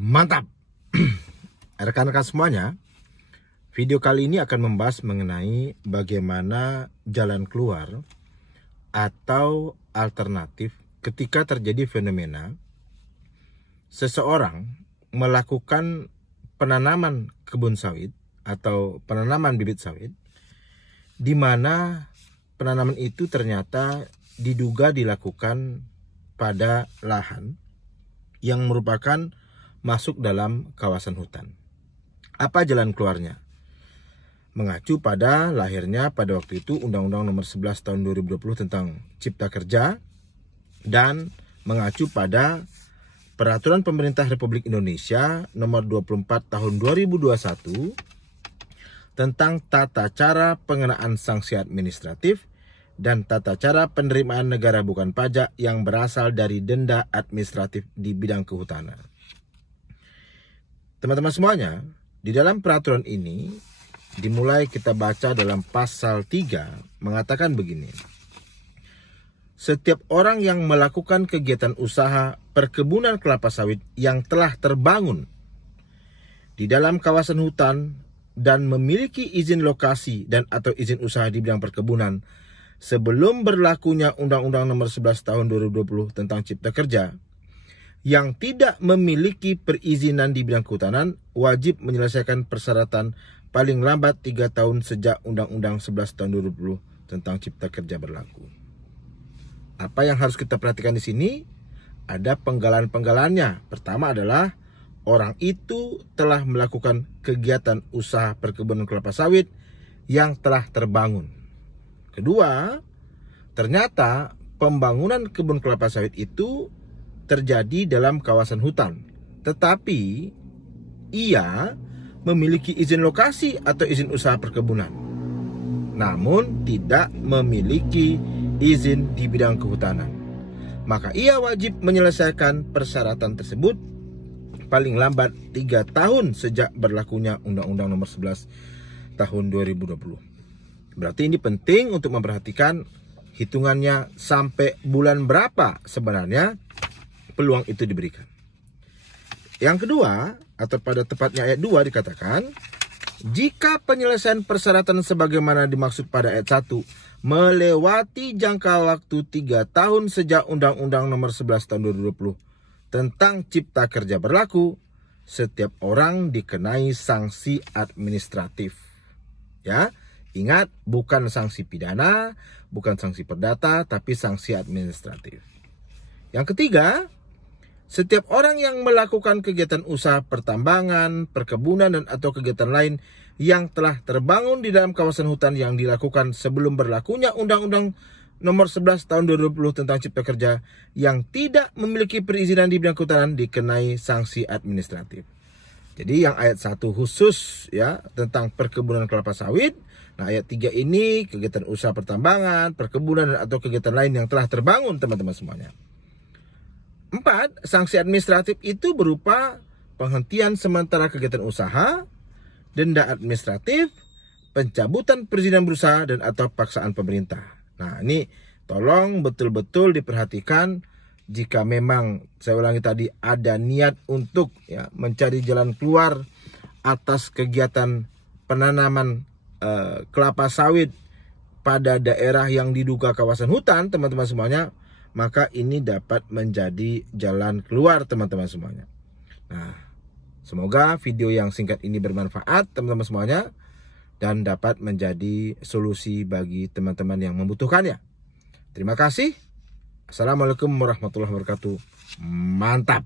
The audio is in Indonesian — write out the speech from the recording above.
Mantap. Rekan-rekan semuanya, video kali ini akan membahas mengenai bagaimana jalan keluar atau alternatif ketika terjadi fenomena seseorang melakukan penanaman kebun sawit atau penanaman bibit sawit, di mana penanaman itu ternyata diduga dilakukan pada lahan yang merupakan masuk dalam kawasan hutan. Apa jalan keluarnya? Mengacu pada lahirnya pada waktu itu Undang-Undang Nomor 11 Tahun 2020 tentang Cipta Kerja dan mengacu pada Peraturan Pemerintah Republik Indonesia Nomor 24 Tahun 2021 tentang tata cara pengenaan sanksi administratif dan tata cara penerimaan negara bukan pajak yang berasal dari denda administratif di bidang kehutanan. Teman-teman semuanya, di dalam peraturan ini dimulai kita baca dalam pasal 3 mengatakan begini. Setiap orang yang melakukan kegiatan usaha perkebunan kelapa sawit yang telah terbangun di dalam kawasan hutan dan memiliki izin lokasi dan atau izin usaha di bidang perkebunan sebelum berlakunya Undang-Undang Nomor 11 Tahun 2020 tentang Cipta Kerja, yang tidak memiliki perizinan di bidang kehutanan wajib menyelesaikan persyaratan paling lambat 3 tahun sejak Undang-Undang 11 Tahun 2020 tentang Cipta Kerja berlaku. Apa yang harus kita perhatikan di sini? Ada penggalan-penggalannya. Pertama adalah orang itu telah melakukan kegiatan usaha perkebunan kelapa sawit yang telah terbangun. Kedua, ternyata pembangunan kebun kelapa sawit itu terjadi dalam kawasan hutan, tetapi ia memiliki izin lokasi atau izin usaha perkebunan, namun tidak memiliki izin di bidang kehutanan. Maka ia wajib menyelesaikan persyaratan tersebut paling lambat 3 tahun sejak berlakunya Undang-Undang Nomor 11 Tahun 2020. Berarti ini penting untuk memperhatikan hitungannya sampai bulan berapa sebenarnya peluang itu diberikan. Yang kedua, atau pada tepatnya ayat 2 dikatakan, jika penyelesaian persyaratan sebagaimana dimaksud pada ayat 1 melewati jangka waktu 3 tahun sejak Undang-Undang Nomor 11 Tahun 2020 tentang Cipta Kerja berlaku, setiap orang dikenai sanksi administratif. Ya, ingat, bukan sanksi pidana, bukan sanksi perdata, tapi sanksi administratif. Yang ketiga, setiap orang yang melakukan kegiatan usaha pertambangan, perkebunan, dan atau kegiatan lain yang telah terbangun di dalam kawasan hutan yang dilakukan sebelum berlakunya Undang-Undang Nomor 11 Tahun 2020 tentang Cipta Kerja yang tidak memiliki perizinan di bidang kehutanan dikenai sanksi administratif. Jadi yang ayat 1 khusus ya tentang perkebunan kelapa sawit. Nah, ayat 3 ini kegiatan usaha pertambangan, perkebunan, dan atau kegiatan lain yang telah terbangun, teman-teman semuanya. 4. Sanksi administratif itu berupa penghentian sementara kegiatan usaha, denda administratif, pencabutan perizinan berusaha, dan atau paksaan pemerintah. Nah, ini tolong betul-betul diperhatikan jika memang, saya ulangi tadi, ada niat untuk ya mencari jalan keluar atas kegiatan penanaman kelapa sawit pada daerah yang diduga kawasan hutan, teman-teman semuanya, maka ini dapat menjadi jalan keluar, teman-teman semuanya. Nah, semoga video yang singkat ini bermanfaat, teman-teman semuanya, dan dapat menjadi solusi bagi teman-teman yang membutuhkannya. Terima kasih. Assalamualaikum warahmatullahi wabarakatuh. Mantap.